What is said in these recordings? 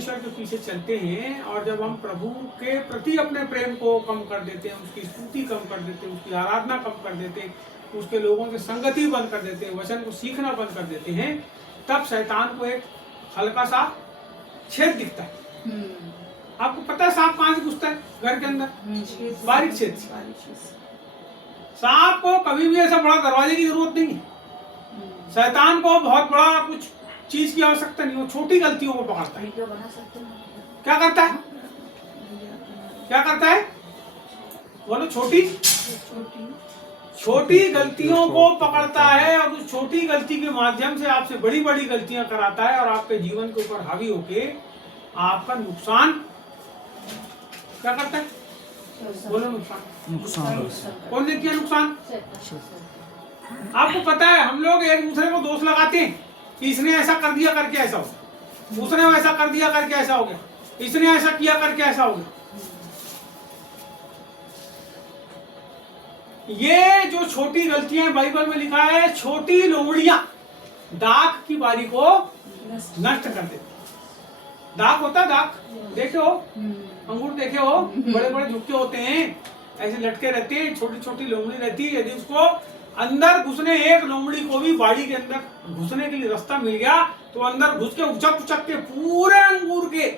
परमेश्वर के पीछे चलते हैं और जब हम प्रभु के प्रति अपने प्रेम को कम कर देते हैं, उसकी स्तुति कम कर देते हैं, उसकी आराधना कम कर देते हैं, उसके लोगों की संगति बंद कर देते हैं, वचन को सीखना बंद कर देते हैं, तब शैतान को एक हल्का सा छेद दिखता है। आपको पता है सांप कहाँ से घुसता है घर के अंदर? बारीक छेद। सांप को कभी भी ऐसा बड़ा दरवाजे की जरूरत नहीं है। शैतान को बहुत बड़ा कुछ चीज की आवश्यकता नहीं, वो छोटी गलतियों को पकड़ता है। क्या करता है? क्या करता है? बोलो। छोटी गलतियों को पकड़ता है और उस छोटी गलती के माध्यम से आपसे बड़ी बड़ी गलतियां कराता है और आपके जीवन के ऊपर हावी होके आपका नुकसान क्या करता है? बोलो। नुकसान। कौन ने किया नुकसान? आपको पता है हम लोग एक दूसरे को दोष लगाते हैं कि इसने ऐसा कर दिया करके ऐसा हो गया, उसने वैसा कर दिया करके ऐसा हो गया, इसने ऐसा किया करके ऐसा हो गया। ये जो छोटी गलतियां बाइबल में लिखा है, छोटी लोमड़ियां दाख की बारी को नष्ट कर देती। दाख होता है, दाख देखे हो? अंगूर देखे हो? बड़े बड़े झुके होते हैं, ऐसे लटके रहते हैं, छोटी छोटी लोमड़ी रहती है। यदि उसको अंदर घुसने, एक लोमड़ी को भी बाड़ी के अंदर घुसने के लिए रास्ता मिल गया तो अंदर घुस के उचक के पूरे अंगूर के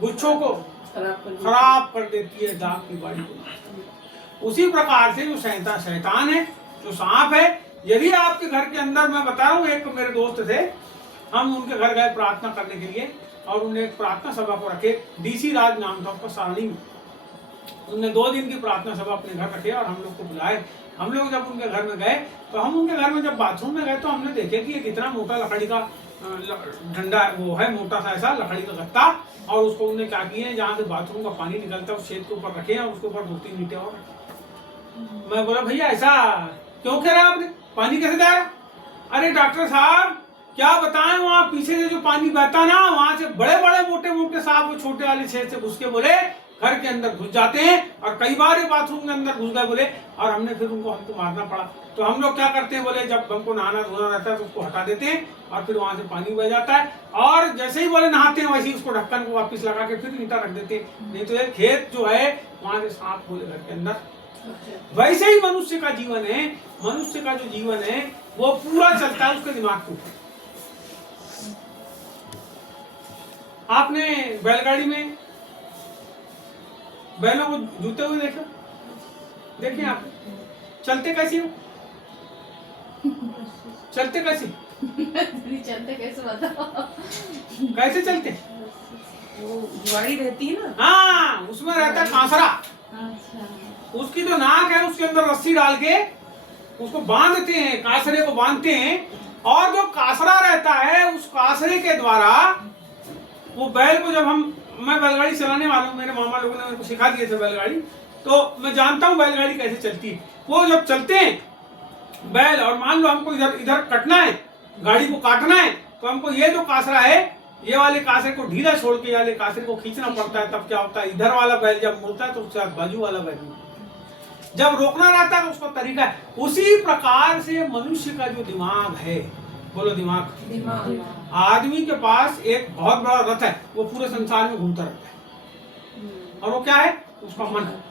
गुच्छों को खराब कर देती है, दाख की बाड़ी को। उसी प्रकार से जो शैतान है, जो सांप है, यदि आपके घर के अंदर, मैं बता रहा हूँ, एक मेरे दोस्त थे, हम उनके घर गए प्रार्थना करने के लिए और उन्हें एक प्रार्थना सभा को रखे। डीसी राज नाम था उसका, सारणी में। उन्होंने 2 दिन की प्रार्थना सभा अपने घर रखे और हम लोग को बुलाए। हम लोग जब उनके घर में गए तो हम उनके घर में जब बाथरूम में गए तो हमने देखे कि एक इतना मोटा लकड़ी का डंडा वो है, मोटा सा ऐसा लकड़ी का गत्ता, और उसको उन्होंने क्या किए, जहाँ से बाथरूम का पानी निकलता है उस छेद के ऊपर रखे और उसके ऊपर 2-3 ईंटें और रखे। मैं बोला भैया ऐसा क्यों कह रहे आपने, पानी कैसे जा रहा? अरे डॉक्टर साहब क्या बताएं, वहाँ पीछे से जो पानी बहता ना, वहां से बड़े बड़े मोटे मोटे सांप वो छोटे वाले छेद से घुस के बोले घर के अंदर घुस जाते हैं और कई बार बाथरूम के अंदर घुस गए बोले, और हमने फिर हमको मारना पड़ा। तो हम लोग क्या करते हैं बोले, जब हमको नहाना धोना रहता है तो उसको हटा देते हैं और फिर वहां से पानी बह जाता है, और जैसे ही बोले नहाते हैं वैसे ही उसको ढक्कन को वापस लगा के फिर ईंटा रख देते हैं। नहीं तो ये खेत जो है वहां से सांप बोले घर के अंदर। वैसे ही मनुष्य का जीवन है। मनुष्य का जो जीवन है वो पूरा चलता है उसके दिमाग के ऊपर। आपने बैलगाड़ी में बैलों को जूते हुए देखो, देखिए आप चलते कैसे हो? चलते कैसे? चलते कैसे बताओ? कैसे चलते? वो गाड़ी रहती है ना, हाँ, उसमें रहता है कांसरा। अच्छा। उसकी जो नाक है उसके अंदर रस्सी डाल के उसको बांधते हैं, कांसरे को बांधते हैं, और जो कांसरा रहता है उस कांसरे के द्वारा वो बैल को, जब मैं बैलगाड़ी चलाने वाला हूँ, मेरे मामा लोगों ने मेरे को सिखा दिए थे बैलगाड़ी, तो मैं जानता हूँ बैलगाड़ी कैसे चलती है। वो जब चलते हैं बैल, और मान लो हमको इधर इधर कटना है, गाड़ी को काटना है, तो हमको ये जो कांसरा है, ये वाले कांसरे को ढीला छोड़ के ये वाले कांसरे को खींचना पड़ता है। तब क्या होता है, इधर वाला बैल जब मुड़ता है तो उसके साथ बाजू वाला बैल, जब रोकना रहता है तो उसका तरीका है। उसी प्रकार से मनुष्य का जो दिमाग है, बोलो दिमाग, आदमी के पास एक बहुत बड़ा रथ है, वो पूरे संसार में घूमता रहता है, और वो क्या है, उसका मन है।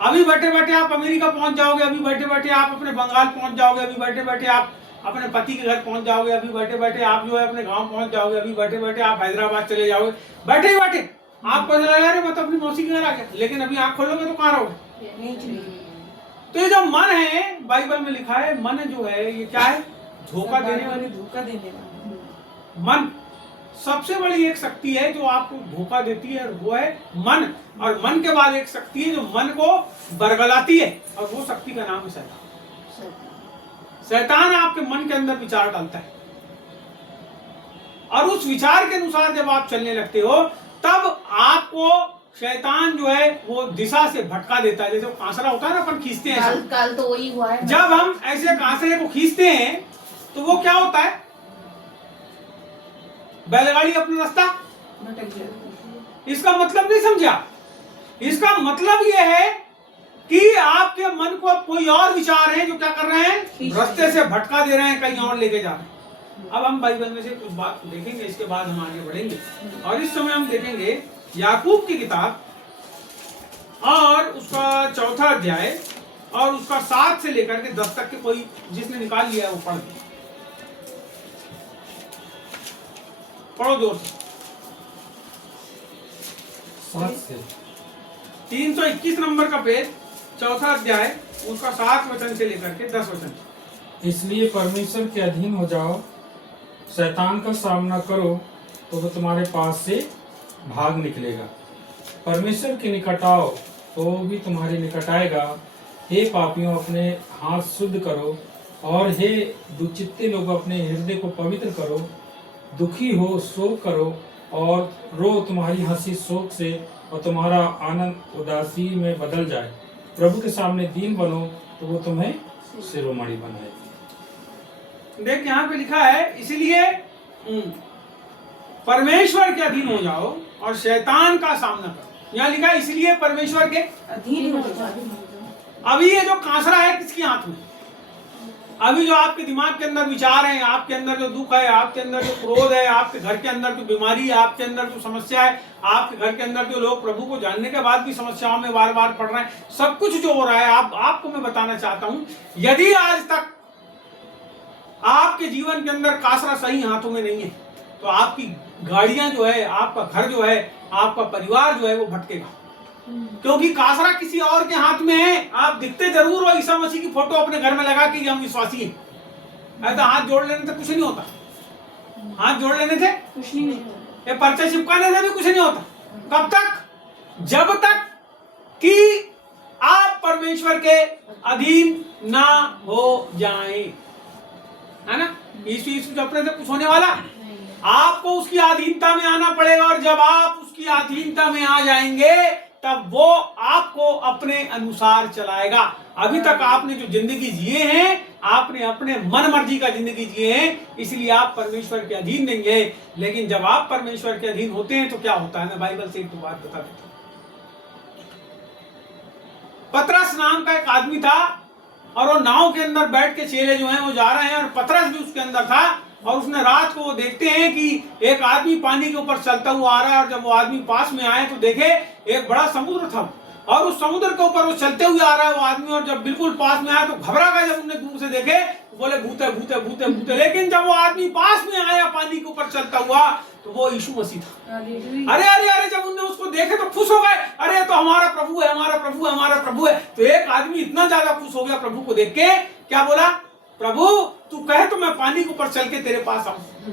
अभी बैठे बैठे आप अमेरिका पहुंच जाओगे, अभी बैठे बैठे आप अपने बंगाल पहुंच जाओगे, अभी बैठे बैठे आप अपने पति के घर पहुंच जाओगे, अभी बैठे बैठे आप जो है अपने गांव पहुंच जाओगे, अभी बैठे बैठे आप हैदराबाद चले जाओगे। बैठे ही बैठे आपको ऐसा लगा रहे मैं तो अपनी मौसी के घर आ गया, लेकिन अभी आँख खोलोगे तो कहाँ रहोगे? तो ये जो मन है, बाइबल में लिखा है, मन जो है ये क्या है, धोखा देने वाली, धोखा देने वाली। मन सबसे बड़ी एक शक्ति है जो आपको धोखा देती है, और वो है मन। और मन के बाद एक शक्ति है जो मन को बरगलाती है, और वो शक्ति का नाम है शैतान। शैतान आपके मन के अंदर विचार डालता है, और उस विचार के अनुसार जब आप चलने लगते हो तब आपको शैतान जो है वो दिशा से भटका देता है। जैसे कांसरा होता है ना, अपन खींचते हैं, कल तो वही हुआ है। जब हम ऐसे कांसरे को खींचते हैं तो वो क्या होता है, बैलगाड़ी अपना रास्ता भटक जाती है। इसका मतलब नहीं समझा? इसका मतलब ये है कि आपके मन को कोई और विचार हैं जो क्या कर रहे हैं, रास्ते से भटका दे रहे हैं, कहीं और लेके जा रहे हैं। अब हम बाइबल में से कुछ बात देखेंगे, इसके बाद हम आगे बढ़ेंगे। और इस समय हम देखेंगे याकूब की किताब और उसका 4था अध्याय और उसका 7 से लेकर के 10 तक के, कोई जिसने निकाल लिया है वो पढ़ दे। पढ़ो जोर से। 7 से 321 नंबर का पेज, 4था अध्याय, उसका 7 वचन से लेकर के 10 वचन। इसलिए परमेश्वर के अधीन हो जाओ, शैतान का सामना करो तो वो तुम्हारे पास से भाग निकलेगा। परमेश्वर के निकट आओ तो वो भी तुम्हारे निकट आएगा। हे पापियों, अपने हाथ शुद्ध करो, और हे दुचित्ते लोग, अपने हृदय को पवित्र करो। दुखी हो, शोक करो, और रो, तुम्हारी हंसी शोक से और तुम्हारा आनंद उदासी में बदल जाए। प्रभु के सामने दीन बनो तो वो तुम्हें शिरोमणि बनाए। देख यहाँ पे लिखा है, इसलिए परमेश्वर के अधीन हो जाओ और शैतान का सामना करो। यहाँ लिखा है इसलिए परमेश्वर के अधीन हो जाओ। अभी ये जो कांसरा है किसकी हाथ में? अभी जो आपके दिमाग के अंदर विचार है, आपके अंदर जो दुख है, आपके अंदर जो क्रोध है, आपके घर के अंदर जो बीमारी है, आपके अंदर जो समस्या है, आपके घर के अंदर जो लोग प्रभु को जानने के बाद भी समस्याओं में बार बार पड़ रहे हैं, सब कुछ जो हो रहा है, आपको मैं बताना चाहता हूं, यदि आज तक आपके जीवन के अंदर कासरा सही हाथों में नहीं है तो आपकी गाड़ियां जो है, आपका घर जो है, आपका परिवार जो है वो भटकेगा, क्योंकि कासरा किसी और के हाथ में है। आप दिखते जरूर हो, ईसा मसीह की फोटो अपने घर में लगा के हम विश्वासी हैं, ऐसा हाथ जोड़ लेने से कुछ नहीं होता। हाथ जोड़ लेने से कुछ नहीं होता, ये पर्चे चिपकाने से भी कुछ नहीं होता। कब तक? जब तक कि आप परमेश्वर के अधीन ना हो जाएं, है ना। यीशु अपने से कुछ होने वाला, आपको उसकी अधीनता में आना पड़ेगा, और जब आप उसकी अधीनता में आ जाएंगे तब वो आपको अपने अनुसार चलाएगा। अभी तक आपने जो जिंदगी जिए हैं, आपने अपने मन मर्जी का जिंदगी जिए हैं, इसलिए आप परमेश्वर के अधीन नहीं है। लेकिन जब आप परमेश्वर के अधीन होते हैं तो क्या होता है, मैं बाइबल से एक बात बता देता हूं। पतरस नाम का एक आदमी था, और वो नाव के अंदर बैठ के चेले जो हैं वो जा रहे हैं, और पतरस भी उसके अंदर था, और उसने रात को वो देखते हैं कि एक आदमी पानी के ऊपर चलता हुआ आ रहा है, और जब वो आदमी पास में आए तो देखे एक बड़ा समुद्र था, और उस समुद्र के ऊपर वो चलते हुए आ रहा है वो आदमी, और जब बिल्कुल पास में आया तो घबरा गया। जब उन्हें दूर से देखे बोले भूत है, भूत है, भूत है, भूत है। लेकिन जब वो आदमी पास में आया पानी के ऊपर चलता हुआ तो वो यीशु मसीह था। अरे अरे अरे, जब उन्हें उसको देखे तो खुश हो गए, अरे तो हमारा प्रभु है, हमारा प्रभु है, हमारा प्रभु है। तो एक आदमी इतना ज्यादा खुश हो गया प्रभु को देख के, क्या बोला, प्रभु तू कहे तो मैं पानी के ऊपर चल के तेरे पास आऊं।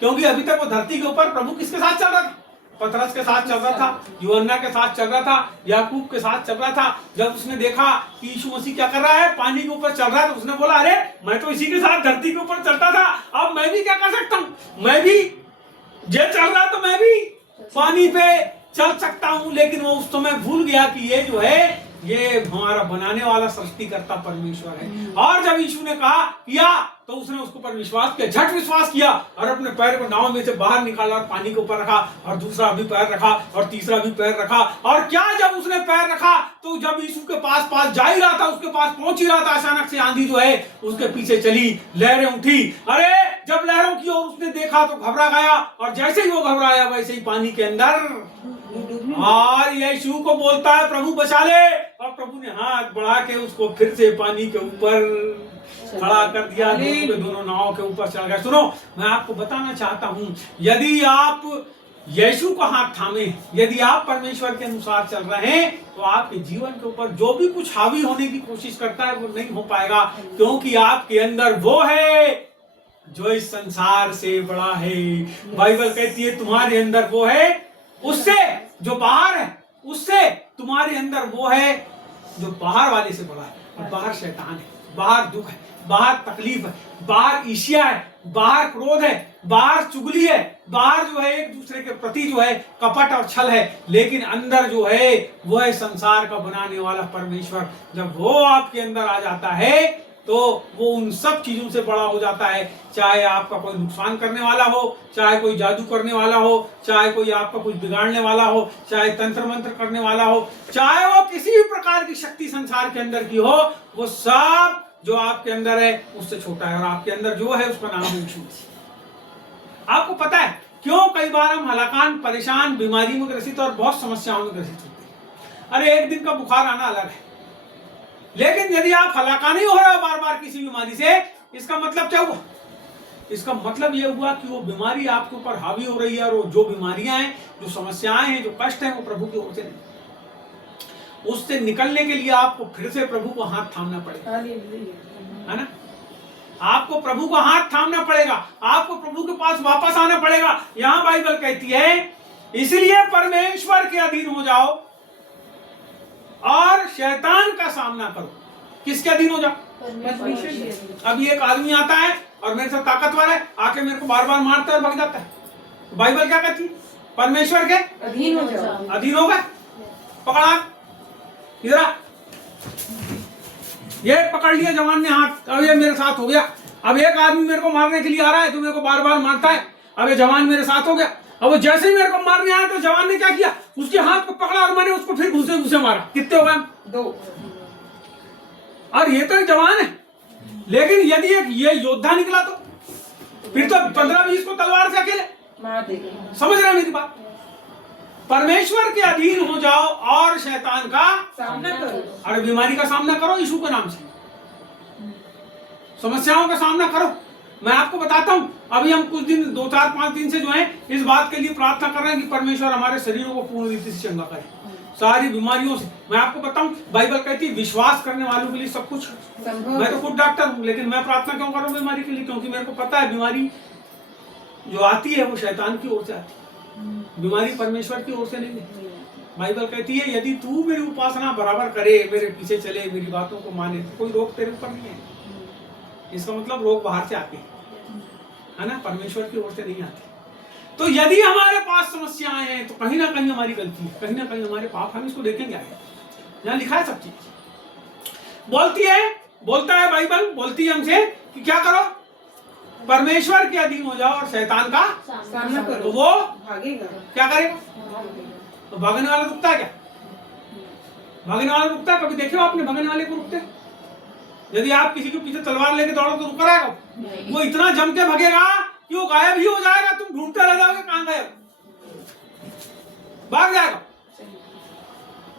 क्योंकि अभी तक वो धरती के ऊपर प्रभु किसके साथ चल रहा था? पतरस के साथ चल रहा था, यूहन्ना के साथ चल रहा था, याकूब के साथ चल रहा था। जब उसने देखा कि यीशु मसीह क्या कर रहा है, पानी के ऊपर चल रहा है, तो उसने बोला अरे मैं तो इसी के साथ धरती के ऊपर चलता था, अब मैं भी क्या कर सकता हूँ, मैं भी जे चल रहा तो मैं भी पानी पे चल सकता हूँ। लेकिन वो उस समय भूल गया कि ये जो है ये हमारा बनाने वाला सृष्टिकर्ता परमेश्वर है। और जब यीशु ने कहा किया तो उसने उसके ऊपर विश्वास किया, झट विश्वास किया, और अपने पैर को नाव में से बाहर निकाला और पानी के ऊपर रखा, और दूसरा भी पैर रखा, और तीसरा भी पैर रखा। और क्या जब उसने पैर रखा तो जब यीशु के पास जा ही रहा था, उसके पास पहुंच ही रहा था, अचानक से आंधी जो है उसके पीछे चली, लहरें उठी। अरे जब लहरों की ओर उसने देखा तो घबरा गया, और जैसे ही वो घबराया वैसे ही पानी के अंदर, और यीशु को बोलता है प्रभु बचा ले, और प्रभु ने हाथ बढ़ा के उसको फिर से पानी के ऊपर खड़ा कर दिया, दोनों नाव के ऊपर चल गए। सुनो, मैं आपको बताना चाहता हूं, यदि आप यीशु का हाथ थामे, यदि आप परमेश्वर के अनुसार चल रहे हैं, तो आपके जीवन के ऊपर जो भी कुछ हावी होने की कोशिश करता है वो नहीं हो पाएगा, क्योंकि आपके अंदर वो है जो इस संसार से बड़ा है। बाइबल कहती है तुम्हारे अंदर वो है, उससे जो बाहर है, उससे तुम्हारे अंदर वो है जो बाहर वाले से बड़ा है। और बाहर शैतान है, बाहर दुख है, बाहर तकलीफ है, बाहर ईर्ष्या है, बाहर क्रोध है, बाहर चुगली है, बाहर जो है एक दूसरे के प्रति जो है कपट और छल है। लेकिन अंदर जो है वो है संसार का बनाने वाला परमेश्वर। जब वो आपके अंदर आ जाता है तो वो उन सब चीजों से बड़ा हो जाता है। चाहे आपका कोई नुकसान करने वाला हो, चाहे कोई जादू करने वाला हो, चाहे कोई आपका कुछ बिगाड़ने वाला हो, चाहे तंत्र मंत्र करने वाला हो, चाहे वो किसी भी प्रकार की शक्ति संसार के अंदर की हो, वो सब जो आपके अंदर है उससे छोटा है। और आपके अंदर जो है उसका नाम है यीशु मसीह। आपको पता है क्यों कई बार हम हलाकान, परेशान, बीमारी में ग्रसित और बहुत समस्याओं में ग्रसित होते हैं। अरे एक दिन का बुखार आना अलग है, लेकिन यदि आप हलाकान ही हो रहे हो बार बार किसी बीमारी से, इसका मतलब क्या हुआ? इसका मतलब यह हुआ कि वो बीमारी आपके ऊपर हावी हो रही है, और वो जो बीमारियां हैं, जो समस्याएं हैं, जो कष्ट हैं, वो प्रभु की ओर से नहीं। उससे निकलने के लिए आपको फिर से प्रभु को हाथ थामना पड़ेगा, है ना? आपको प्रभु को हाथ थामना पड़ेगा, आपको प्रभु के पास वापस आना पड़ेगा। यहां बाइबल कहती है इसलिए परमेश्वर के अधीन हो जाओ और शैतान का सामना करो। किसके अधीन हो जाओ? अभी एक आदमी आता है और मेरे से ताकतवर है, आके मेरे को बार बार मारता है और भाग जाता है। तो बाइबल क्या कहती है? परमेश्वर के अधीन हो जाओ। अधीन हो गए। पकड़ा इधर आ। ये पकड़ लिया जवान ने हाथ, अब ये मेरे साथ हो गया। अब एक आदमी मेरे को मारने के लिए आ रहा है तो मेरे को बार बार मारता है। अब ये जवान मेरे साथ हो गया। अब वो जैसे ही मेरे को मारने आया तो जवान ने क्या किया? उसके हाथ को पकड़ा और मैंने उसको फिर घुसे घुसे मारा। कितने हो गए? 2। और ये तो एक जवान है, लेकिन यदि एक ये योद्धा निकला तो फिर तो 15-20 को तलवार से अकेले मार देगा। समझ रहे हैं मेरी बात? परमेश्वर के अधीन हो जाओ और शैतान का सामना करो। और बीमारी का सामना करो यीशु के नाम से, समस्याओं का सामना करो। मैं आपको बताता हूं, अभी हम कुछ दिन 2-4-5 दिन से जो है इस बात के लिए प्रार्थना कर रहे हैं कि परमेश्वर हमारे शरीरों को पूर्ण रीति से चंगा करे सारी बीमारियों से। मैं आपको बताऊं, बाइबल कहती है विश्वास करने वालों के लिए सब कुछ। मैं तो खुद डॉक्टर हूं, लेकिन मैं प्रार्थना क्यों कर रहा हूं बीमारी के लिए? क्योंकि मेरे को पता है बीमारी जो आती है वो शैतान की ओर से आती है, बीमारी परमेश्वर की ओर से नहीं है। बाइबल कहती है यदि तू मेरी उपासना बराबर करे, मेरे पीछे चले, मेरी बातों को माने, तो कोई रोग तेरे ऊपर नहीं है। इसका मतलब रोग बाहर से आते हैं, है ना, परमेश्वर की ओर से नहीं आते। तो यदि हमारे पास समस्याएं हैं तो कहीं ना कहीं हमारी गलती है, कहीं ना कहीं हमारे पाप। हम इसको देखेंगे आगे, यहाँ लिखा है सब चीज। बोलता है बाइबल, बोलती है हमसे कि क्या करो? परमेश्वर के अधीन हो जाओ और शैतान का सामना करो, तो वो भागेगा। क्या करेगा? तो भागने वाला रुकता है क्या? भागने वाला रुकता है? कभी देखे हो आपने भागने वाले को रुकते? यदि आप किसी के पीछे तलवार लेके दौड़ो तो रुक रहेगा? वो इतना जम के भागेगा कि वो गायब ही हो जाएगा। तुम ढूंढते रह जाओगे कहां गए, भाग जाएगा।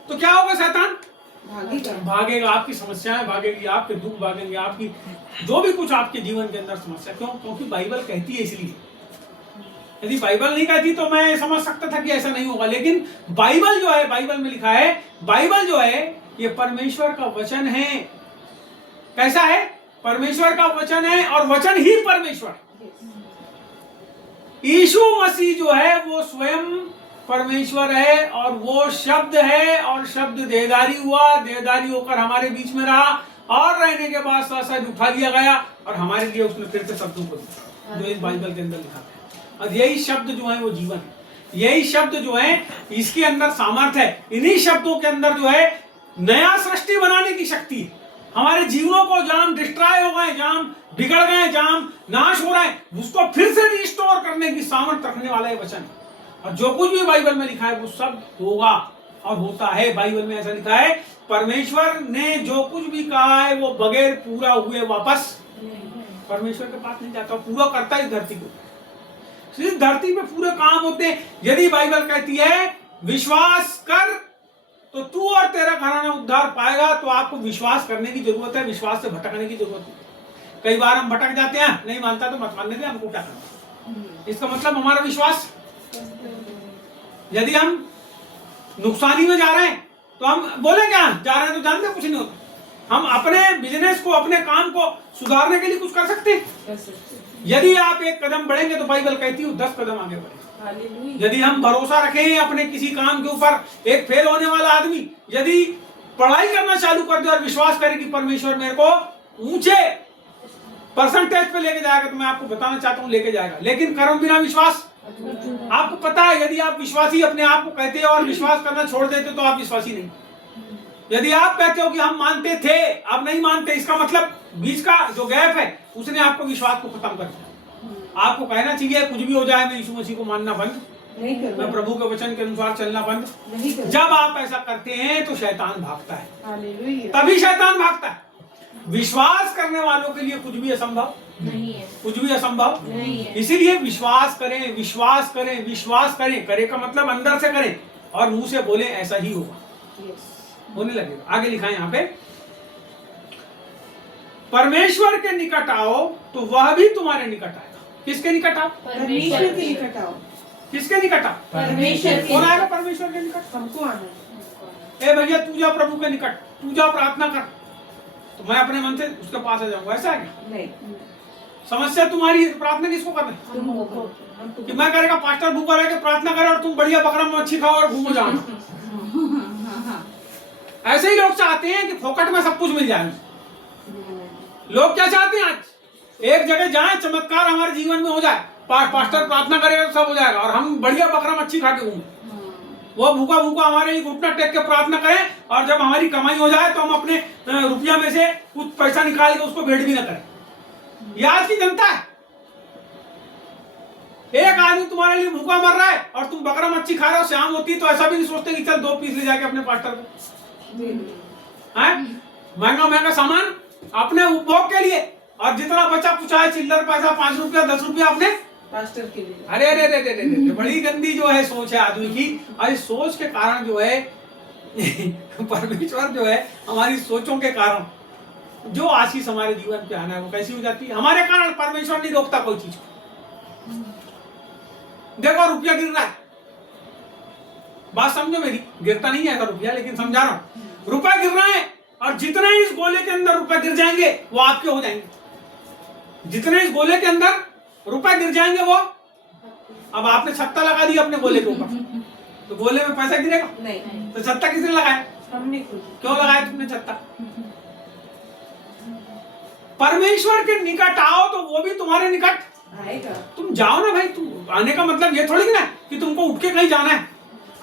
तो क्या होगा? शैतान भागेगा, आपकी समस्याएं भागेगी, आपके दुख भागेंगे, आपकी जो भी कुछ आपके जीवन के अंदर समस्या। क्यों? क्योंकि बाइबल कहती है इसलिए। यदि बाइबल नहीं कहती तो मैं समझ सकता था कि ऐसा नहीं होगा, लेकिन बाइबल जो है, बाइबल में लिखा है, बाइबल जो है ये परमेश्वर का वचन है। कैसा है? परमेश्वर का वचन है, और वचन ही परमेश्वर। यीशु मसीह जो है वो स्वयं परमेश्वर है, और वो शब्द है, और शब्द देहधारी हुआ, देहधारी होकर हमारे बीच में रहा, और रहने के बाद साथ उठा लिया गया, और हमारे लिए उसने फिर से शब्दों को दिया जो इस बाइबल के अंदर लिखा है। और यही शब्द जो है वो जीवन है, यही शब्द जो है इसके अंदर सामर्थ है। इन्हीं शब्दों के अंदर जो है नया सृष्टि बनाने की शक्ति है। हमारे जीवनों को जहां डिस्ट्रॉय हो गए, जहां बिगड़ गए, जहां नाश हो रहे हैं, उसको फिर से रिस्टोर करने की सामर्थ्य रखने वाला है वचन। और जो कुछ भी बाइबल में लिखा है वो सब होगा और होता है। बाइबल में ऐसा लिखा है, परमेश्वर ने जो कुछ भी कहा है वो बगैर पूरा हुए वापस परमेश्वर के पास नहीं जाता, पूरा करता है धरती को। सिर्फ धरती पे पूरे काम होते हैं। यदि बाइबल कहती है विश्वास कर तो तू और तेरा घराना उद्धार पाएगा, तो आपको विश्वास करने की जरूरत है, विश्वास से भटकने की जरूरत नहीं। कई बार हम भटक जाते हैं, नहीं मानता तो मत मानने दे, हमको क्या करना। इसका मतलब हमारा विश्वास, यदि हम नुकसानी में जा रहे हैं तो हम बोले क्या जा रहे हैं, तो जानते कुछ नहीं होता। हम अपने बिजनेस को, अपने काम को सुधारने के लिए कुछ कर सकते हैं। यदि आप एक कदम बढ़ेंगे तो बाइबल कहती है 10 कदम आगे बढ़े। यदि हम भरोसा रखें अपने किसी काम के ऊपर, एक फेल होने वाला आदमी यदि पढ़ाई करना चालू कर दे और विश्वास करे कि परमेश्वर मेरे को ऊंचे परसेंटेज पे लेके जाएगा, तो मैं आपको बताना चाहता हूं लेके जाएगा। लेकिन कर्म बिना विश्वास, आपको पता है यदि आप विश्वासी अपने आप को कहते हो और विश्वास करना छोड़ देते तो आप विश्वासी नहीं। यदि आप कहते हो कि हम मानते थे अब नहीं मानते, इसका मतलब बीच का जो गैप है उसने आपको विश्वास को खत्म कर दिया। आपको कहना चाहिए कुछ भी हो जाए मैं यीशु मसीह को मानना बंद नहीं करना, मैं प्रभु के वचन के अनुसार चलना बंद नहीं करना। जब आप ऐसा करते हैं तो शैतान भागता है, तभी शैतान भागता है। विश्वास करने वालों के लिए कुछ भी असंभव नहीं है, कुछ भी असंभव नहीं है। इसीलिए विश्वास करें, विश्वास करें, विश्वास करें। करे का मतलब अंदर से करें और मुंह से बोले ऐसा ही होगा, होने लगेगा। आगे लिखा है यहाँ पे, परमेश्वर के निकट आओ तो वह भी तुम्हारे निकट आएगा। किसके निकट आओ? परमेश्वर के निकट आओ। किसके निकट आओ? परमेश्वर के कौन आएगा निकट। परमेश्वर के निकट? हमको आना है। ए भैया तू जा प्रभु के निकट, तू जा प्रार्थना कर, तो मैं अपने मन से उसके पास आ जाऊंगा, ऐसा है क्या? नहीं, समस्या तुम्हारी, प्रार्थना किसको करना है? तुमको कि मैं करेगा पास्टर भूखा रह के प्रार्थना करे और तुम बढ़िया बकरा मच्छी खाओ और घूमो जाओ। ऐसे ही लोग चाहते हैं कि फोकट में सब कुछ मिल जाए। लोग क्या चाहते हैं? आज एक जगह जाए, चमत्कार हमारे जीवन में हो जाए, पास्टर प्रार्थना करेगा तो सब हो जाएगा और हम बढ़िया बकरा मच्छी खा के घूमें। वो भूखा भूखा हमारे लिए घुटना टेक के प्रार्थना करें और जब हमारी कमाई हो जाए तो हम अपने रुपया में से कुछ पैसा निकाल के उसको भेंट भी ना करें। ये आज की जनता है। एक आदमी तुम्हारे लिए भूखा मर रहा है और तुम बकरा मच्छी खा रहे हो, शाम होती तो ऐसा भी नहीं सोचते कि चल 2 पीस ले जाके अपने पास्टर को, हैं? महंगा महंगा सामान अपने उपभोग के लिए और जितना बचा कुचा है चिल्लर पैसा 5 रुपया 10 रुपया अपने पास्टर के लिए। अरे अरे अरे अरे अरे बड़ी गंदी जो है सोच है आदमी की। और इस सोच के कारण जो है परमेश्वर जो है हमारी सोचों के कारण जो आशीष हमारे जीवन पे आना है वो कैसी हो जाती है हमारे कारण। परमेश्वर नहीं रोकता कोई चीज को। देखो रुपया गिर रहा है, बात समझो मेरी, गिरता नहीं है रुपया, लेकिन समझा रहा हूं। रुपया गिर रहा है और जितने इस गोले के अंदर रुपए गिर जाएंगे वो आपके हो जाएंगे। जितने इस गोले के अंदर रुपए गिर जाएंगे वो, अब आपने छत्ता लगा दिया अपने गोले के ऊपर तो गोले में पैसा गिरेगा नहीं, तो छत्ता किसने लगाया? हमने खुद। क्यों लगाया तुमने छत्ता? परमेश्वर के निकट आओ तो वो भी तुम्हारे निकट आएगा। तुम जाओ ना भाई। तुम आने का मतलब ये थोड़ी ना कि तुमको उठ के कहीं जाना है।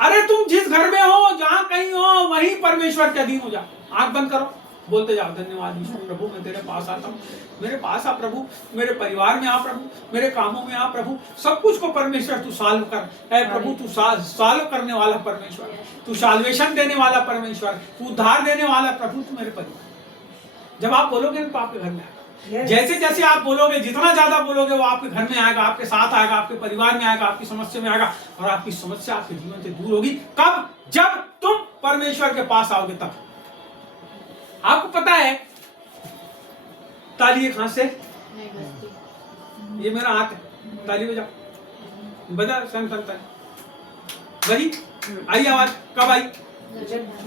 अरे तुम जिस घर में हो, जहां कहीं हो, वहीं परमेश्वर के अधीन हो जाओ। आंख बंद करो, बोलते जाओ, धन्यवाद ईश्वर प्रभु मैं तेरे पास आता हूँ, मेरे पास आ प्रभु, मेरे परिवार में आ प्रभु, मेरे कामों में आ प्रभु, सब कुछ को परमेश्वर तू सॉल्व कर। ऐ प्रभु तू सॉल्व करने वाला परमेश्वर, तू साल्वेशन देने वाला परमेश्वर, तू उद्धार देने वाला प्रभु, तू मेरे परिवार। जब आप बोलोगे तो आपके घर में आएगा। जैसे जैसे आप बोलोगे, जितना ज्यादा बोलोगे वो आपके घर में आएगा, आपके साथ आएगा, आपके परिवार में आएगा, आपकी समस्या में आएगा और आपकी समस्या आपके जीवन से दूर होगी। कब? जब तुम परमेश्वर के पास आओगे तब। आपको पता है ताली एक हाथ से, ये मेरा हाथ है, ताली बजाओ, बजा सन सन ताली बजी, आई आवाज कब आई?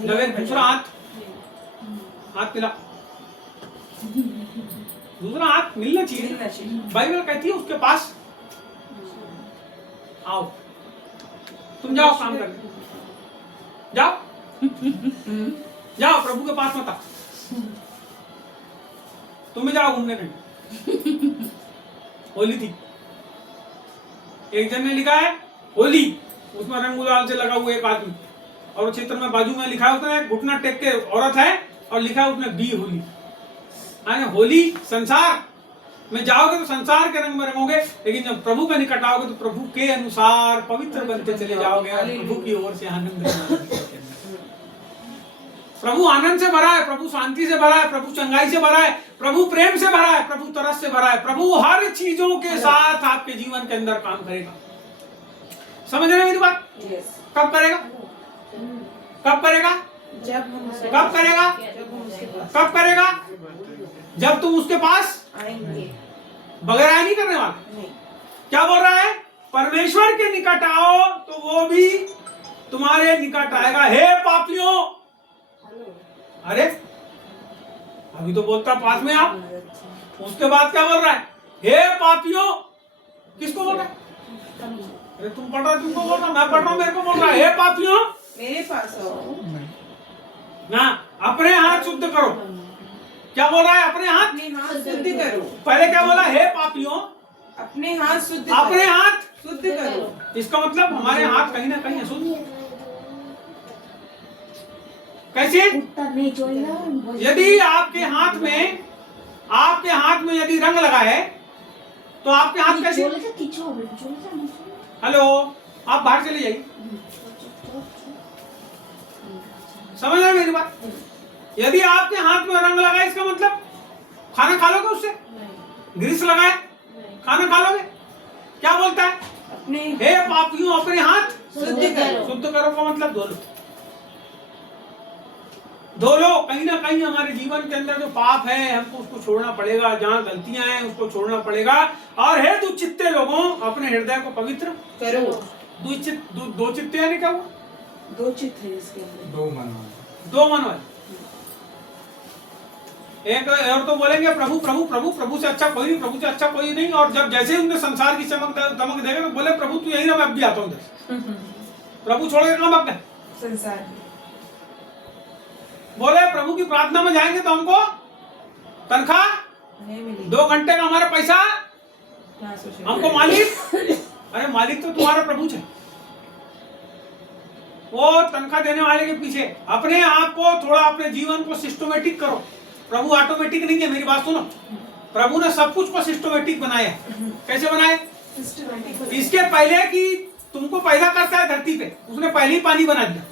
लगे। दूसरा हाथ मिला, दूसरा हाथ मिलना चाहिए। बाइबल कहती है उसके पास आओ। तुम जाओ काम करने, जाओ जाओ प्रभु के पास मत आओ, तुम भी जाओ घूमने कहीं। होली थी, एक जन ने लिखा है होली, उसमें रंग गुलाल से लगा हुआ एक आदमी और चित्र में बाजू में लिखा है उसने घुटना टेक के औरत है और लिखा है उसने बी होली। होली संसार में जाओगे तो संसार के रंग में रंगोगे, लेकिन जब प्रभु के निकट आओगे तो प्रभु के अनुसार पवित्र बनते चले जाओगे और प्रभु की ओर से आनंद। प्रभु आनंद से भरा है, प्रभु शांति से भरा है, प्रभु चंगाई से भरा है, प्रभु प्रेम से भरा है, प्रभु तरस से भरा है। प्रभु हर चीजों के साथ आपके जीवन के अंदर काम करेगा। समझ रहे मेरी बात? कब करेगा? कब करेगा? जब हम कब करेगा? कब करेगा? जब तुम उसके पास आएंगे। बगैर आया नहीं करने वाला। नहीं। क्या बोल रहा है? परमेश्वर के निकट आओ तो वो भी तुम्हारे निकट आएगा। हे पापियों, अरे अभी तो बोलता पास में आओ, उसके बाद क्या बोल रहा है? हे पापियों, किसको बोल रहा है? अरे तुम पढ़ रहे, तुमको बोल रहा, मैं पढ़ रहा हूं, मेरे को बोल रहा है। हे पापियों मेरे पास आओ ना, अपने हाथ शुद्ध करो। क्या बोल रहा है? अपने हाथ, अपने हाथ शुद्ध करो। पहले क्या बोला? हे पापियों, अपने हाथ शुद्ध अपने करो। हाथ शुद्ध करो। इसका मतलब हमारे हाथ कहीं ना कहीं अशुद्ध। कैसे? यदि आपके हाथ में यदि रंग लगा है तो आपके हाथ कैसे? हेलो, आप बाहर चले जाइए। समझ रहे मेरी बात? यदि आपके हाथ में रंग लगा इसका मतलब खाना खा लोगे उससे? ग्रीस लगाए खाना खा लोगे? क्या बोलता है? अपने हे पापियों अपने हाथ शुद्ध करो। शुद्ध करो का मतलब धो लो। धो लो। कहीं ना कहीं हमारे जीवन के अंदर जो पाप है हमको उसको छोड़ना पड़ेगा, जहाँ गलतियां हैं उसको छोड़ना पड़ेगा। और हे दुचित्ते लोगों अपने हृदय को पवित्र करो। दो चित्ते यानी क्या हुआ? 2 चित्त है इसके अंदर। 2 मन वाले। 2 मन वाले। एक और तो बोलेंगे प्रभु प्रभु प्रभु, प्रभु से अच्छा कोई नहीं, प्रभु से अच्छा कोई नहीं। और जब जैसे ही उनके संसार की चमक दमक देगा तो बोले प्रभु तू यही ना, मैं अब भी आता हूँ इधर। प्रभु छोड़ के कहाँ भाग गए? संसार में। बोले प्रभु की प्रार्थना में जाएंगे तो हमको तनख्वाह नहीं मिली। 2 घंटे का हमारा पैसा हाँ, सोचो। हमको मालिक। अरे मालिक तो तुम्हारा प्रभु है। वो तनख्वाह देने वाले के पीछे अपने आप को थोड़ा, अपने जीवन को सिस्टमेटिक करो। प्रभु ऑटोमेटिक नहीं है, मेरी बात सुनो। प्रभु ने सब कुछ को सिस्टमेटिक बनाया है। कैसे बनाए? इसके पहले कि तुमको पैदा करता है धरती पे, उसने पहले ही पानी बना दिया।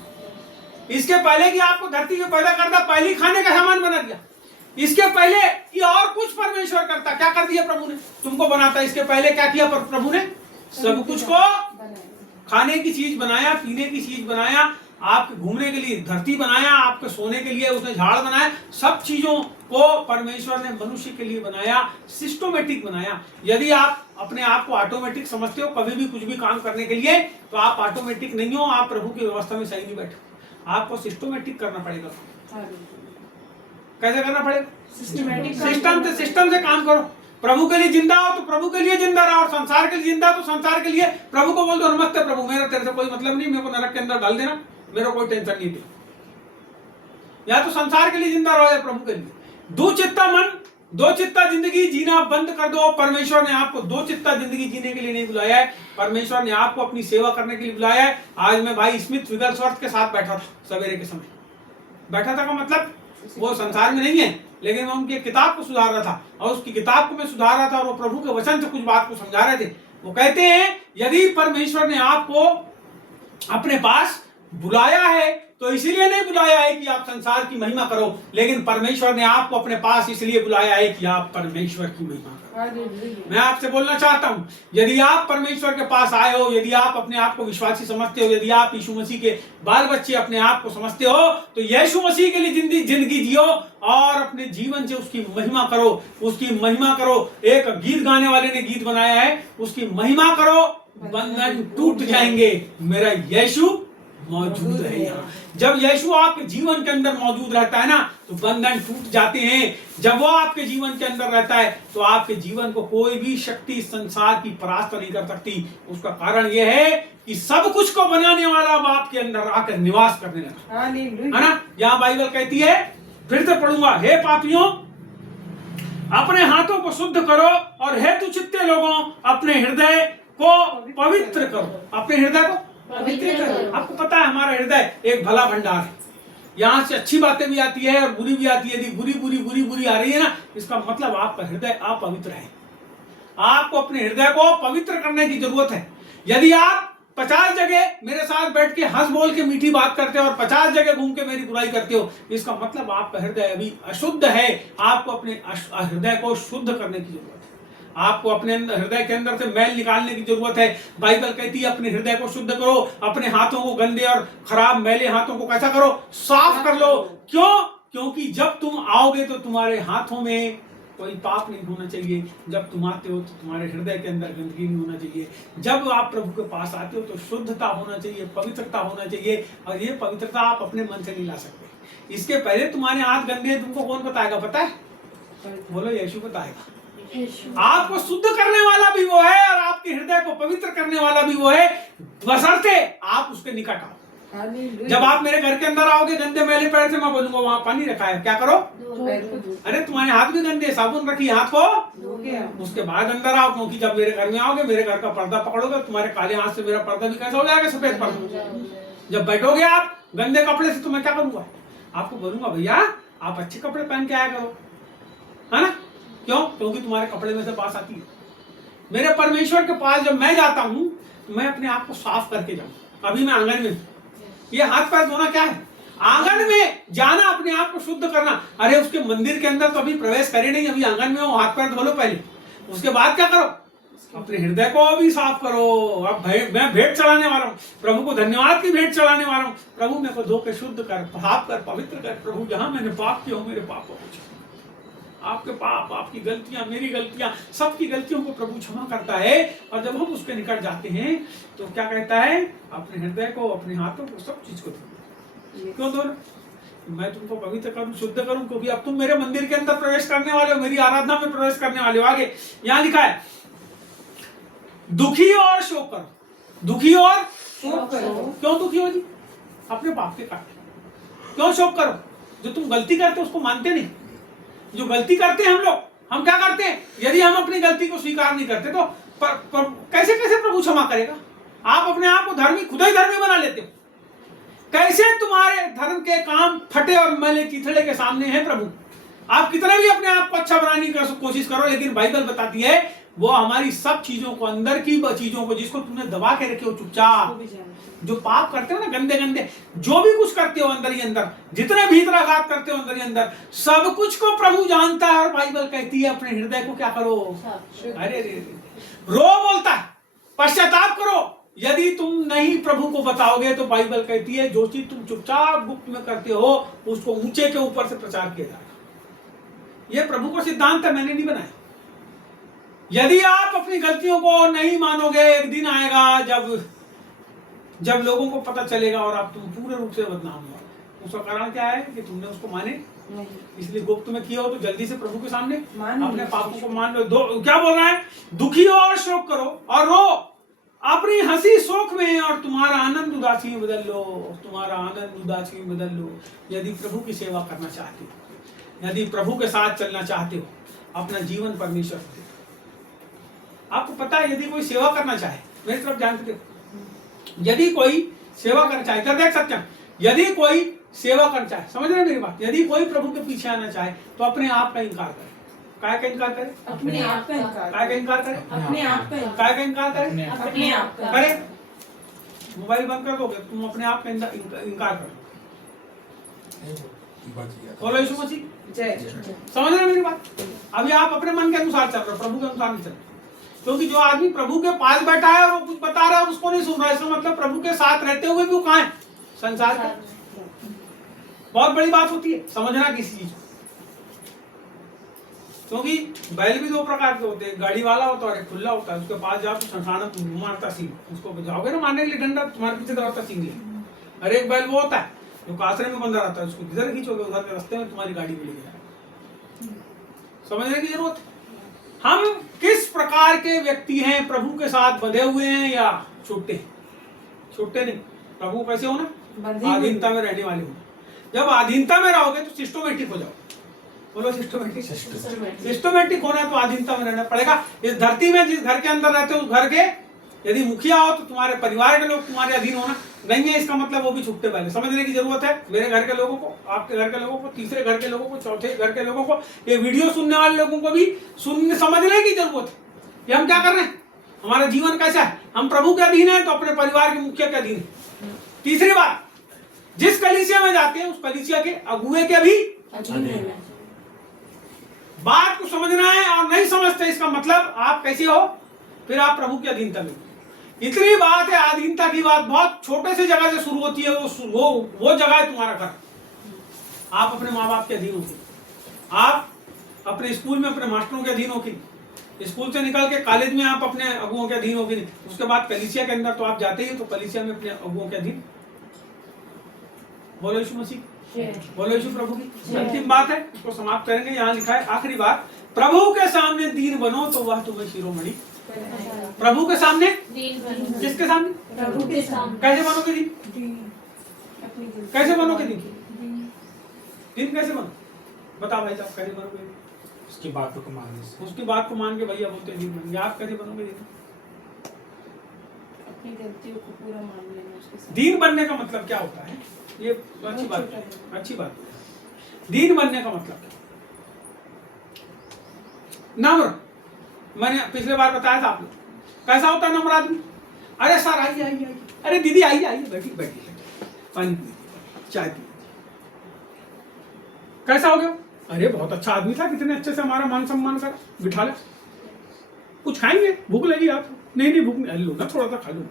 इसके पहले कि आपको धरती पे पैदा करता, पहले ही खाने का सामान बना दिया। इसके पहले कि और कुछ परमेश्वर करता, क्या कर दिया प्रभु ने? तुमको बनाता। इसके पहले क्या किया प्रभु ने? सब कुछ को खाने की चीज बनाया, पीने की चीज बनाया, आपके घूमने के लिए धरती बनाया, आपके सोने के लिए उसने झाड़ बनाया। सब चीजों को परमेश्वर ने मनुष्य के लिए बनाया, सिस्टमेटिक बनाया। यदि आप अपने आप को ऑटोमेटिक समझते हो कभी भी कुछ भी काम करने के लिए, तो आप ऑटोमेटिक नहीं हो, आप प्रभु की व्यवस्था में सही नहीं बैठे। आपको सिस्टमेटिक करना पड़ेगा। कैसे करना पड़ेगा? सिस्टम से काम करो। प्रभु के लिए जिंदा हो तो प्रभु के लिए जिंदा रहो, और संसार के लिए जिंदा हो तो संसार के लिए। प्रभु को बोल दो नमस्ते प्रभु, मेरा तेरे से कोई मतलब नहीं, मेरे को नरक के अंदर डाल देना, मेरे को कोई टेंशन नहीं थी। या तो संसार के लिए जिंदा रहो या प्रभु के लिए। 2 चित्ता मन, 2 चित्ता जिंदगी जीना बंद कर दो। परमेश्वर ने आपको 2 चित्ता जिंदगी जीने के लिए नहीं बुलाया है। परमेश्वर ने आपको अपनी सेवा करने के लिए बुलाया है। आज मैं भाई स्मिथ विगलस्वर्थ के साथ बैठा था, सवेरे के समय बैठा था का मतलब वो संसार में नहीं है, लेकिन मैं उनकी किताब को सुधार रहा था, और उसकी किताब को मैं सुधार रहा था, और वो प्रभु के वचन से कुछ बात को समझा रहे थे। वो कहते हैं यदि परमेश्वर ने आपको अपने पास बुलाया है तो इसीलिए नहीं बुलाया है कि आप संसार की महिमा करो, लेकिन परमेश्वर ने आपको अपने पास इसलिए बुलाया है कि आप परमेश्वर की महिमा करो। मैं आपसे बोलना चाहता हूं, यदि आप परमेश्वर के पास आए हो, यदि आप अपने आप को विश्वासी समझते हो, यदि आप यीशु मसीह के बाल बच्चे अपने आप को समझते हो, तो यीशु मसीह के लिए जिंदगी जियो और अपने जीवन से उसकी महिमा करो। उसकी महिमा करो। एक गीत गाने वाले ने गीत बनाया है, उसकी महिमा करो, बंधन टूट जाएंगे, मेरा यीशु मौजूद है यहाँ। जब यीशु आपके जीवन के अंदर मौजूद रहता है ना, तो बंधन टूट जाते हैं। जब वो आपके जीवन के अंदर रहता है तो आपके जीवन को कोई भी शक्ति संसार की परास्त नहीं कर सकती। उसका कारण यह है कि सब कुछ को बनाने वाला अब आपके अंदर आकर निवास करने लगा, है ना। यहाँ बाइबल कहती है, फिर से पढ़ूंगा, हे पापियों अपने हाथों को शुद्ध करो, और हे दुचित्ते लोगों अपने हृदय को पवित्र करो। अपने हृदय को पवित्र करो। आपको पता है हमारा हृदय एक भला भंडार है। यहाँ से अच्छी बातें भी आती है और बुरी भी आती है। यदि बुरी आ रही है ना, इसका मतलब आपका हृदय अपवित्र है। आपको अपने हृदय को पवित्र करने की जरूरत है। यदि आप 50 जगह मेरे साथ बैठ के हंस बोल के मीठी बात करते हो और 50 जगह घूम के मेरी बुराई करते हो, इसका मतलब आपका हृदय अभी अशुद्ध है। आपको अपने हृदय को शुद्ध करने की जरूरत है। आपको अपने हृदय के अंदर से मैल निकालने की जरूरत है। बाइबल कहती है अपने हृदय को शुद्ध करो, अपने हाथों को गंदे और खराब मैले हाथों को कैसा करो, साफ कर लो। क्यों? क्योंकि जब तुम आओगे तो तुम्हारे हाथों में कोई पाप नहीं होना चाहिए। जब तुम आते हो तो तुम्हारे हृदय के अंदर गंदगी नहीं होना चाहिए। जब आप प्रभु के पास आते हो तो शुद्धता होना चाहिए, पवित्रता होना चाहिए। और ये पवित्रता आप अपने मन से नहीं ला सकते। इसके पहले तुम्हारे हाथ गंदे हैं, तुमको कौन बताएगा? पता है? बोलो, यीशु बताएगा। आपको शुद्ध करने वाला भी वो है और आपके हृदय को पवित्र करने वाला भी वो है, बशर्ते आप उसके निकट आओ। जब आप मेरे घर के अंदर आओगे गंदे मैले पैर से, मैं बोलूंगा वहां पानी रखा है, क्या करो? अरे तुम्हारे हाथ भी गंदे, साबुन रखिए हाथ को, उसके बाद अंदर आओ। क्योंकि जब मेरे घर में आओगे, मेरे घर का पर्दा पकड़ोगे, तुम्हारे काले हाथ से मेरा पर्दा भी कैसा हो जाएगा? सफेद पर्दा। जब बैठोगे आप गंदे कपड़े से, तो मैं क्या करूंगा? आपको बोलूंगा भैया आप अच्छे कपड़े पहन के आया करो, है ना। क्यों? क्योंकि तुम्हारे कपड़े में से बास आती है। मेरे परमेश्वर के पास जब मैं जाता हूं तो मैं अपने आप को साफ करके जाऊं। अभी मैं आंगन में, ये हाथ पैर धोना क्या है? आंगन में जाना, अपने आप को शुद्ध करना। अरे उसके मंदिर के अंदर तो अभी प्रवेश करे नहीं, अभी आंगन में वो हाथ पैर धो लो पहले, उसके बाद क्या करो, अपने हृदय को भी साफ करो। अब मैं भेंट चढ़ाने वाला हूँ, प्रभु को धन्यवाद की भेंट चढ़ाने वाला हूँ। प्रभु मेरे को धो के शुद्ध कर, साफ कर, पवित्र कर। प्रभु जहां मैंने पाप किया हूँ, मेरे पापों को क्षमा। आपके पाप, आपकी गलतियां, मेरी गलतियां, सबकी गलतियों को प्रभु क्षमा करता है। और जब हम उसके निकट जाते हैं तो क्या कहता है, अपने हृदय को, अपने हाथों को, सब चीज को धो। क्यों धो? मैं तुमको पवित्र करूं, शुद्ध करूं, क्योंकि अब तुम मेरे मंदिर के अंदर प्रवेश करने वाले हो, मेरी आराधना में प्रवेश करने वाले हो। आगे यहाँ लिखा है, दुखी और शोक करो। दुखी और शोक करो। क्यों दुखी हो जी? अपने पाप के कारण। क्यों शोक करो? जो तुम गलती करते हो उसको मानते नहीं। जो गलती करते हैं हम लोग, हम क्या करते हैं, यदि हम अपनी गलती को स्वीकार नहीं करते तो कैसे कैसे प्रभु क्षमा करेगा? आप अपने आप को धर्मी, खुद ही धर्मी बना लेते हो। कैसे तुम्हारे धर्म के काम फटे और मैले कीचड़े के सामने हैं प्रभु? आप कितने भी अपने आप को अच्छा बनाने की कोशिश करो, लेकिन बाइबल बताती है वो हमारी सब चीजों को, अंदर की चीजों को, जिसको तुमने दबा के रखे हो चुपचाप, जो पाप करते हो ना, गंदे गंदे जो भी कुछ करते हो अंदर ही अंदर, जितने भीतराघात करते हो अंदर ही अंदर, सब कुछ को प्रभु जानता है। और बाइबल कहती है अपने हृदय को क्या करो, अरे रो, बोलता है पश्चाताप करो। यदि तुम नहीं प्रभु को बताओगे तो बाइबल कहती है जो चीज तुम चुपचाप गुप्त में करते हो उसको ऊंचे के ऊपर से प्रचार किया जाएगा। यह प्रभु का सिद्धांत है, मैंने नहीं बनाया। यदि आप अपनी गलतियों को नहीं मानोगे, एक दिन आएगा जब लोगों को पता चलेगा और आप तुम पूरे रूप से बदनाम हो। उसका कारण क्या है कि तुमने उसको माने नहीं, इसलिए गुप्त में किया हो। तो जल्दी से प्रभु के सामने अपने पापों को मान लो। क्या बोल रहा है, दुखी हो और शोक करो और रो, अपनी हंसी शोक में और तुम्हारा आनंद उदासी में बदल लो। तुम्हारा आनंद उदासी में बदल लो। यदि प्रभु की सेवा करना चाहते हो, यदि प्रभु के साथ चलना चाहते हो, अपना जीवन परमेश्वर को दे। आपको पता है, यदि कोई सेवा करना चाहे, मेरी तरफ जानते हो, यदि कोई सेवा करना चाहे, इधर देख सकते हैं, यदि कोई सेवा करना चाहे, समझ रहे हैं मेरी बात, यदि कोई प्रभु के पीछे आना चाहे तो अपने आप का इनकार करे। काय का इनकार करे? अपने आप का इनकार। काय का इनकार करे? अपने आप का। काय का इनकार करे? अपने आप का करे। मोबाइल बंद कर दोगे, तुम अपने आप का इनकार करो। बोलो यीशु मसीह जय। समझ रहे मेरी बात? अभी आप अपने मन के अनुसार चल रहे हो, प्रभु के अनुसार नहीं चल रहे। क्योंकि जो आदमी प्रभु के पास बैठा है और वो कुछ बता रहा है उसको नहीं सुन रहा है, इसका मतलब प्रभु के साथ रहते हुए भी वो कहाँ है? संसार का। बहुत बड़ी बात होती है समझना किसी चीज। क्योंकि बैल भी दो प्रकार के होते हैं, गाड़ी वाला होता है और एक खुला होता है। उसके पास जाओ तो संसार मारता सींग, उसको जाओगे ना मारने के लिए, डंडा तुम्हारे पीछे दौड़ता सींग ले। और एक बैल वो होता है जो कासरे में बंधा रहता है, उसको किधर खींचोगे उधर के रास्ते में तुम्हारी गाड़ी मिलेगी। समझने की जरूरत है। हम किस प्रकार के व्यक्ति हैं, प्रभु के साथ बंधे हुए हैं या छूटे? छूटे नहीं। प्रभु कैसे हो ना, अधीनता में रहने वाले हो। जब अधीनता में रहोगे तो सिस्टोमेटिक हो जाओ। बोलो सिस्टोमेटिक। सिस्टोमेटिक होना है तो अधीनता में रहना पड़ेगा। इस धरती में जिस घर के अंदर रहते हो उस घर के यदि मुखिया हो तो तुम्हारे परिवार के लोग तुम्हारे अधीन होना नहीं है, इसका मतलब वो भी छुट्टे पहले। समझने की जरूरत है। मेरे घर के लोगों को, आपके घर के लोगों को, तीसरे घर के लोगों को, चौथे घर के लोगों को, ये वीडियो सुनने वाले लोगों को भी समझने की जरूरत है कि हम क्या कर रहे हैं, हमारा जीवन कैसा है। हम प्रभु के अधीन है तो अपने परिवार के मुखिया के अधीन है। तीसरी बात, जिस कलीसिया में जाते हैं उस कलीसिया के अगुए के भी बात को समझना है। और नहीं समझते इसका मतलब आप कैसे हो, फिर आप प्रभु की अधीनता में। इतनी बात है, अधीनता की बात बहुत छोटे से जगह से शुरू होती है। वो जगह है तुम्हारा घर। आप अपने माँ बाप के अधीन होगी, आप अपने स्कूल में अपने मास्टरों के अधीन होगी, स्कूल से निकल के कॉलेज में आप अपने अगुओं के अधीन होगी। उसके बाद कलीसिया के अंदर तो आप जाते ही तो कलीसिया में अपने अगुओं के अधीन। बोलो यीशु मसीह, बोलो यीशु प्रभु की। अंतिम बात है, इसको समाप्त करेंगे। यहाँ लिखा है आखिरी बात, प्रभु के सामने दीन बनो तो वह तुम्हें शिरोमणि। प्रभु के सामने, किसके सामने? प्रभु के सामने। कैसे बनोगे दीन? कैसे बनोगे दीन? दीन कैसे बनो? बता भाई साहब, कैसे बनोगे? उसकी बातों को मानने से। उसकी बात को मान के भैया बोलते हैं दीन बन। आप कैसे बनोगे दीन? अपनी गलतियों को पूरा मान लेना उसके साथ। दीन बनने का मतलब क्या होता है? ये अच्छी बात है, अच्छी बात है। दीन बनने का मतलब क्या? नम्र। मैंने पिछले बार बताया था आपको कैसा होता है नम्र आदमी। अरे सर आइए आइए आइए, अरे दीदी आइए आइए, बैठिए बैठिए, पानी पीजिए, चाय पीजिए, कैसा हो गया? अरे बहुत अच्छा आदमी था, कितने अच्छे से हमारा मान सम्मान कर बिठा ले। कुछ खाएंगे, भूख लगी आप? नहीं नहीं भूख नहीं, लो ना थोड़ा सा खा लो।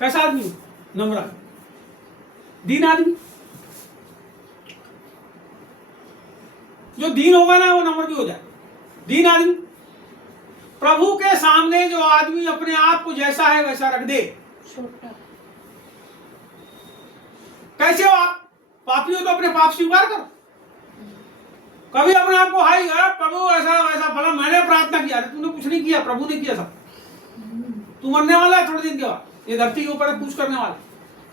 कैसा आदमी हो? नम्र आदमी, दीन आदमी। जो दीन होगा ना वो नम्र भी हो जाए। दीन आदमी, प्रभु के सामने जो आदमी अपने आप को जैसा है वैसा रख दे। छोटा कैसे हो आप? पापी हो तो अपने पाप स्वीकार करो। कभी अपने आप को हाई प्रभु ऐसा वैसा फला मैंने प्रार्थना किया। अरे तूने कुछ नहीं किया, प्रभु ने किया सब। तू मरने वाला है थोड़े दिन के बाद, ये धरती के ऊपर कुछ करने वाला।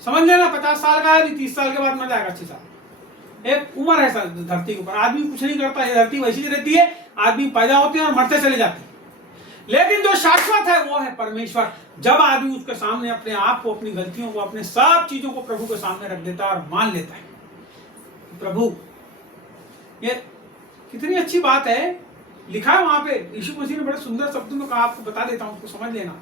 समझ लेना 50 साल का है, 30 साल के बाद मर जाएगा। 6 साल एक उम्र है सर धरती के ऊपर। आदमी कुछ नहीं करता, ये धरती वैसी रहती है। आदमी पैदा होते हैं और मरते चले जाते हैं, लेकिन जो शाश्वत है वो है परमेश्वर। जब आदमी उसके सामने अपने आप को, अपनी गलतियों को, अपने सब चीजों को प्रभु के सामने रख देता है और मान लेता है, प्रभु ये कितनी अच्छी बात है। लिखा है वहां पे, यीशु मसीह ने बड़े सुंदर शब्दों में कहा, आपको बता देता हूं, उसको समझ लेना।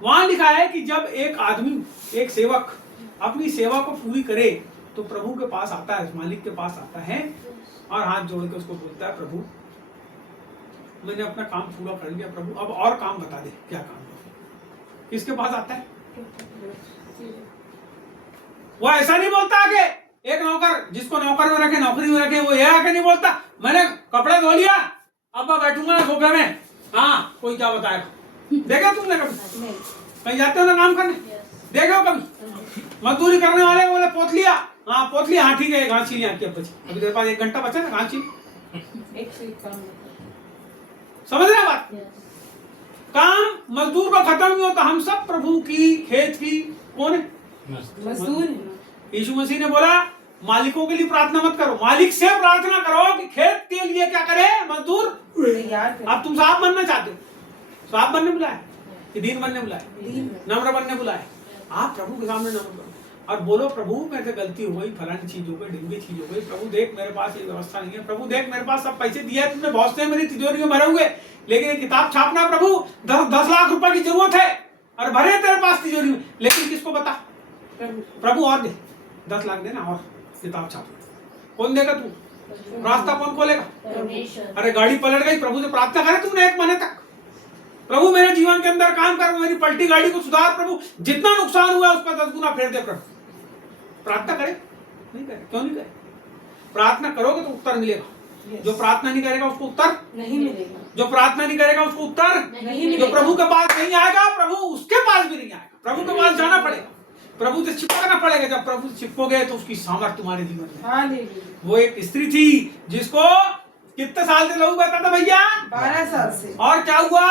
वहां लिखा है कि जब एक आदमी, एक सेवक अपनी सेवा को पूरी करे तो प्रभु के पास आता है, मालिक के पास आता है और हाथ जोड़ के उसको बोलता है, प्रभु मैंने अपना काम पूरा कर लिया, प्रभु अब और काम बता दे, क्या काम है। किसके पास आता है? वो ऐसा नहीं बोलता आगे, एक नौकर जिसको नौकर में रखे, नौकरी में रखे, वो ये आके नहीं बोलता मैंने कपड़े धो लिया अब मैं बैठूंगा ना सोफे में, हाँ कोई क्या बताएगा। देखा तुमने कभी? कहीं जाते हो ना काम करने, देखो कभी मजदूरी करने वाले बोले पोत लिया, हाँ पोत लिया, हाँ ठीक है घास छीली आपकी अब बची, अभी तेरे पास 1 घंटा बचा ना, घास छीली। एक से एक काम समझ रहे बात? काम मजदूर का खत्म नहीं होता। हम सब प्रभु की, खेत की कौन है? मजदूर है। यीशु मसीह ने बोला मालिकों के लिए प्रार्थना मत करो, मालिक से प्रार्थना करो कि खेत के लिए क्या करे, मजदूर तैयार कर। अब तुम साहब बनना चाहते हो, साहब बनने बुलाए कि दीन बनने बुलाए, नम्र बनने बुलाए। आप प्रभु के सामने नम्र बनो और बोलो, प्रभु मेरे से गलती हो गई, फलानी चीज हो गई, ढिंगी चीज हो गई, प्रभु देख मेरे पास ये व्यवस्था नहीं है, प्रभु देख मेरे पास सब पैसे दिए तुमने, बहुत से मेरी तिजोरी में भरे हुए, लेकिन ये किताब छापना प्रभु 10 लाख रुपए की जरूरत है और भरे तेरे पास तिजोरी में, लेकिन किसको बता? प्रभु और दे 10 लाख देना और किताब छाप। कौन देगा? तू। रास्ता कौन खोलेगा? परमेश्वर। अरे गाड़ी पलट गई, प्रभु से प्रार्थना करे तुमने 1 महीने तक, प्रभु मेरे जीवन के अंदर काम कर, मेरी पलटी गाड़ी को सुधार, प्रभु जितना नुकसान हुआ उसका 10 गुना फेर दे। प्रभु प्रार्थना करे? नहीं करे। क्यों नहीं करे? प्रार्थना करोगे तो उत्तर मिलेगा। जो प्रार्थना नहीं करेगा उसको उत्तर नहीं मिलेगा। जो प्रार्थना नहीं करेगा उसको उत्तर नहीं मिलेगा। जो प्रभु के पास नहीं आएगा, प्रभु उसके पास भी नहीं आएगा। प्रभु के पास जाना पड़ेगा, प्रभु से चिपकना पड़ेगा। जब प्रभु से चिपकोगे तो उसकी सामर्थ तुम्हारे जीवन में। हालेलुया। वो एक स्त्री थी जिसको कितने साल से लहू बहता था भैया? 12 साल से। और क्या हुआ?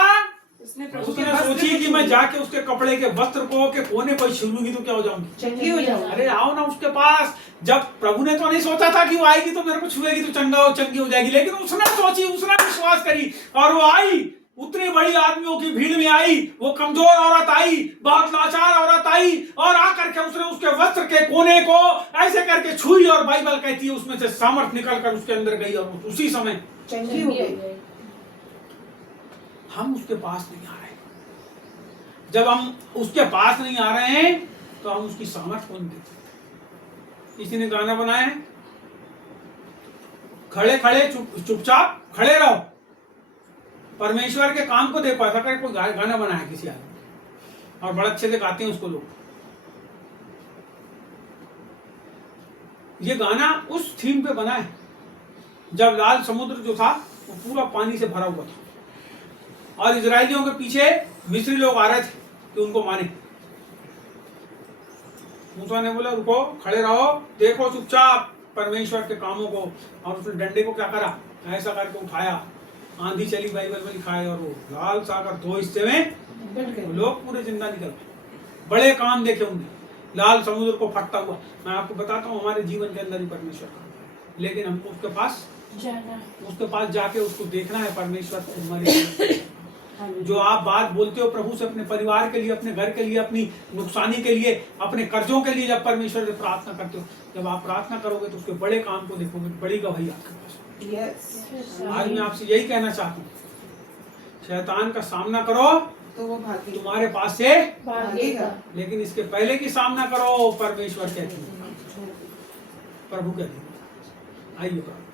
उसने प्रभु के उसने वस्त्र सोची को कि मैं जाके उसके कपड़े के वस्त्र को के कोने पर छूलूंगी तो क्या हो जाऊंगी, चंगी हो जाऊंगी। अरे आओ ना उसके पास। जब प्रभु ने तो नहीं सोचा था कि वो आएगी तो मेरे को छुएगी तो चंगी हो जाएगी, लेकिन उसने सोची, उसने विश्वास करी और वो आई। उतनी बड़ी आदमियों की भीड़ में आई, वो कमजोर औरत आई, बहुत लाचार औरत आई और आकर के उसने उसके वस्त्र के कोने को ऐसे करके छुई और बाइबल कहती है उसमें से सामर्थ निकल कर उसके अंदर गई और उसी समय चंगी हो गई। हम उसके पास नहीं आ रहे। जब हम उसके पास नहीं आ रहे हैं तो हम उसकी सामर्थ को नहीं देख सकते। किसी ने गाना बनाया है, खड़े खड़े चुपचाप खड़े रहो, परमेश्वर के काम को देखो। ऐसा करके कोई गाना बनाया किसी आदमी और बड़े अच्छे से गाते हैं उसको लोग। ये गाना उस थीम पे बना है जब लाल समुद्र जो था वो पूरा पानी से भरा हुआ था और इजरायलियों के पीछे मिस्री लोग आ रहे थे कि उनको मारे। मूसा ने बोला रुको, खड़े रहो, देखो चुपचाप परमेश्वर के कामों को। और उसने डंडे को क्या करा, ऐसा करके उठाया, आंधी चली, बाइबल में लिखा है, और वो लाल सागर 2 हिस्से में लोग पूरे जिंदा निकल गए। बड़े काम देखे उनने, लाल समुद्र को फटता हुआ। मैं आपको बताता हूँ हमारे जीवन के अंदर ही परमेश्वर काम है, लेकिन हमको उसके पास जाके उसको देखना है। परमेश्वर हमारे जो आप बात बोलते हो प्रभु से अपने परिवार के लिए, अपने घर के लिए, अपनी नुकसानी के लिए, अपने कर्जों के लिए, जब परमेश्वर से प्रार्थना करते हो, जब आप प्रार्थना करोगे तो उसके बड़े काम को देखोगे, बड़ी गवाही आपके पास। आज मैं आपसे यही कहना चाहता हूँ, शैतान का सामना करो तो वो भागेगा, तुम्हारे पास से भागेगा। लेकिन इसके पहले की सामना करो परमेश्वर के अधीन, प्रभु के अधीन। आइए प्रभु।